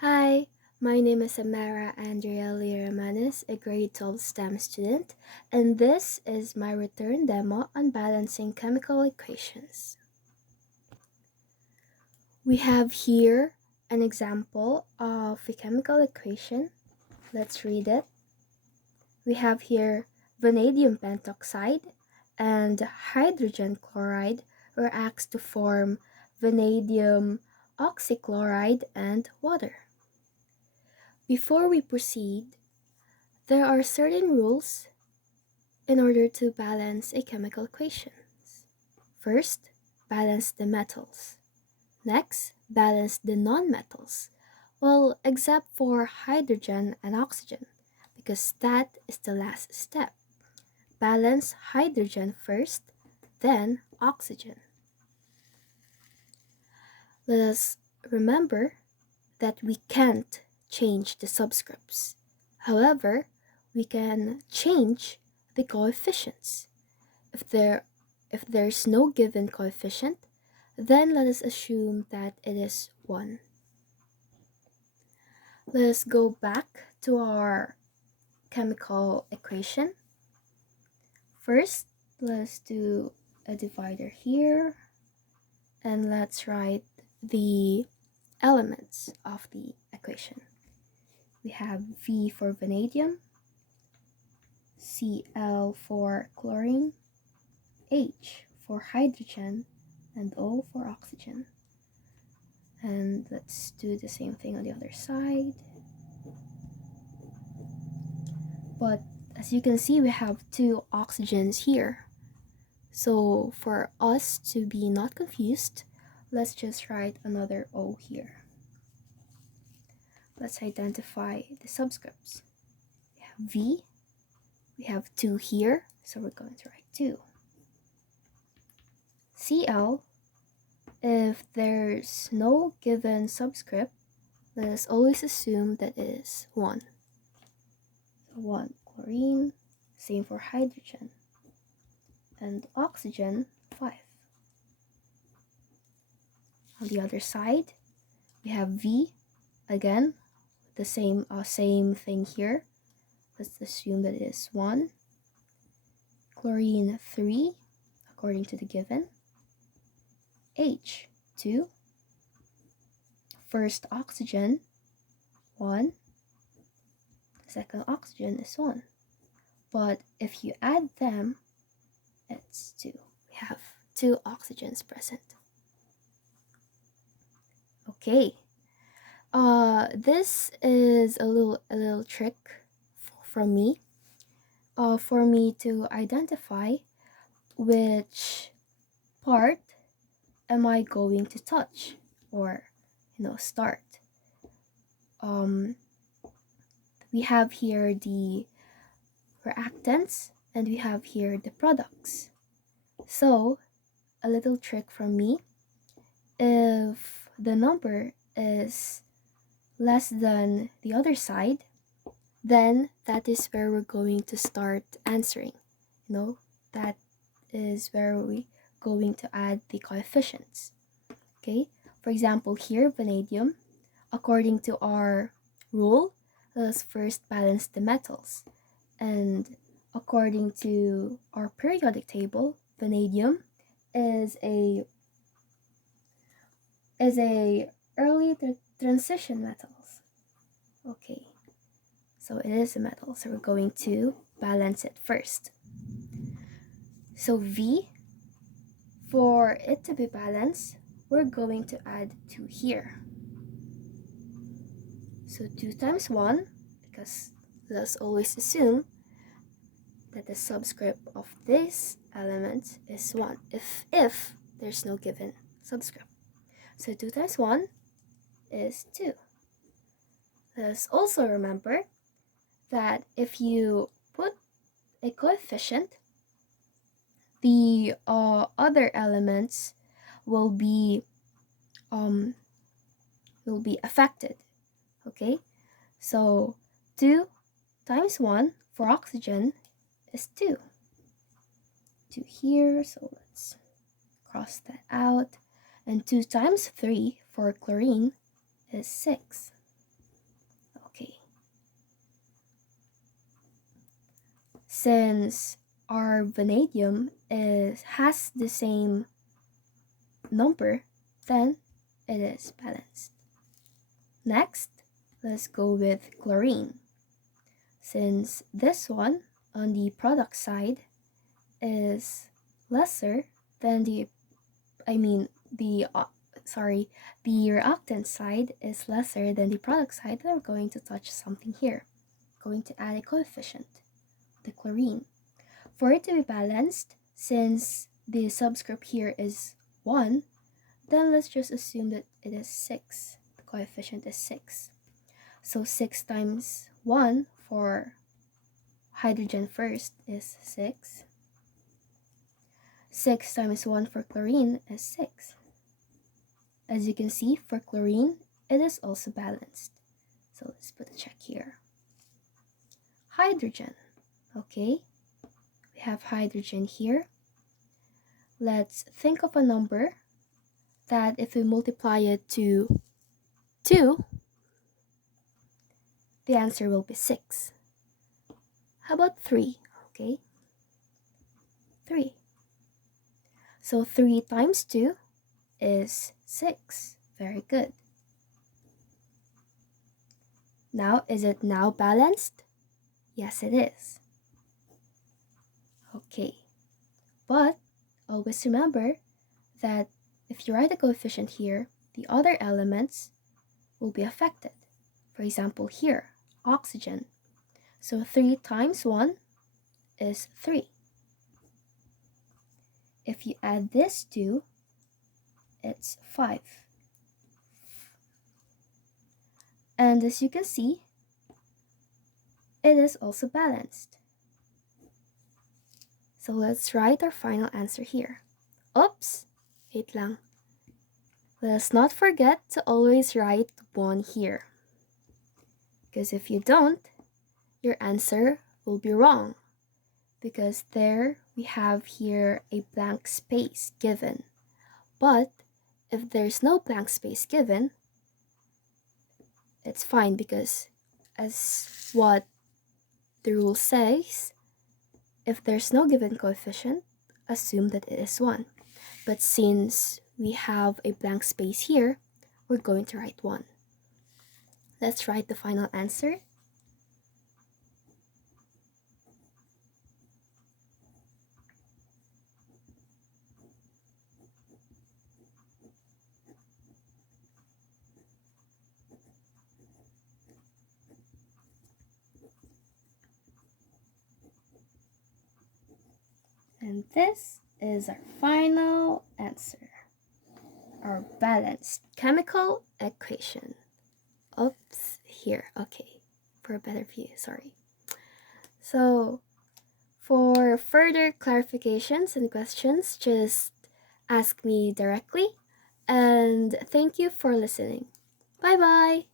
Hi, my name is Amara Andrea Remanes, a grade 12 STEM student, and this is my return demo on balancing chemical equations. We have here an example of a chemical equation. Let's read it. We have here vanadium pentoxide and hydrogen chloride reacts to form vanadium oxychloride and water. Before we proceed, there are certain rules in order to balance a chemical equation. First, balance the metals. Next, balance the nonmetals. Well, except for hydrogen and oxygen, because that is the last step. Balance hydrogen first, then oxygen. Let us remember that we can't change the subscripts. However, we can change the coefficients. If there's no given coefficient, then let us assume that it is 1. Let us go back to our chemical equation. First, let's do a divider here, and let's write the elements of the equation. We have V for vanadium, Cl for chlorine, H for hydrogen, and O for oxygen. And let's do the same thing on the other side. But as you can see, we have 2 oxygens here. So for us to be not confused, let's just write another O here. Let's identify the subscripts. We have V, we have 2 here, so we're going to write 2. Cl, if there's no given subscript, let us always assume that it is 1. So 1 chlorine, same for hydrogen, and oxygen 5. On the other side, we have V, again, the same thing here. Let's assume that it is 1. Chlorine 3, according to the given. H 2. First oxygen 1. Second oxygen is 1. But if you add them, it's 2. We have 2 oxygens present. Okay. This is a little trick from me. For me to identify which part am I going to touch or start. We have here the reactants and we have here the products. So a little trick from me, if the number is less than the other side, then that is where we're going to start answering. That is where we're going to add the coefficients. Okay, for example here, vanadium, according to our rule, let's first balance the metals. And according to our periodic table, vanadium is a early transition metals. Okay, so it is a metal, so we're going to balance it first. So V, for it to be balanced, we're going to add 2 here. So 2 times 1, because let's always assume that the subscript of this element is 1 if there's no given subscript. So 2 times 1 is 2. Let's also remember that if you put a coefficient, the other elements will be affected. Okay, so 2 times 1 for oxygen is 2. 2 here, so let's cross that out. And 2 times 3 for chlorine is 6. Since our vanadium has the same number, then it is balanced. Next, let's go with chlorine. Since this one on the product side is lesser than the reactant side is lesser than the product side, then we're going to touch something here. Going to add a coefficient, the chlorine. For it to be balanced, since the subscript here is 1, then let's just assume that it is 6. The coefficient is 6. So 6 times 1 for hydrogen first is 6. 6 times 1 for chlorine is 6. As you can see, for chlorine, it is also balanced. So let's put a check here. Hydrogen. Okay, we have hydrogen here. Let's think of a number that if we multiply it to 2, the answer will be 6. How about 3? Okay, 3. So 3 times 2 is 6. Very good. Now, is it now balanced? Yes, it is. Okay, but always remember that if you write a coefficient here, the other elements will be affected. For example, here, oxygen. So 3 times 1 is 3. If you add this 2, it's 5. And as you can see, it is also balanced. So let's write our final answer here. Oops, wait lang. Let's not forget to always write 1 here. Because if you don't, your answer will be wrong. Because there we have here a blank space given. But if there's no blank space given, it's fine because as what the rule says, if there's no given coefficient, assume that it is 1. But since we have a blank space here, we're going to write 1. Let's write the final answer. And this is our final answer, our balanced chemical equation. Oops, here, okay, for a better view, sorry. So, for further clarifications and questions, just ask me directly. And thank you for listening. Bye-bye!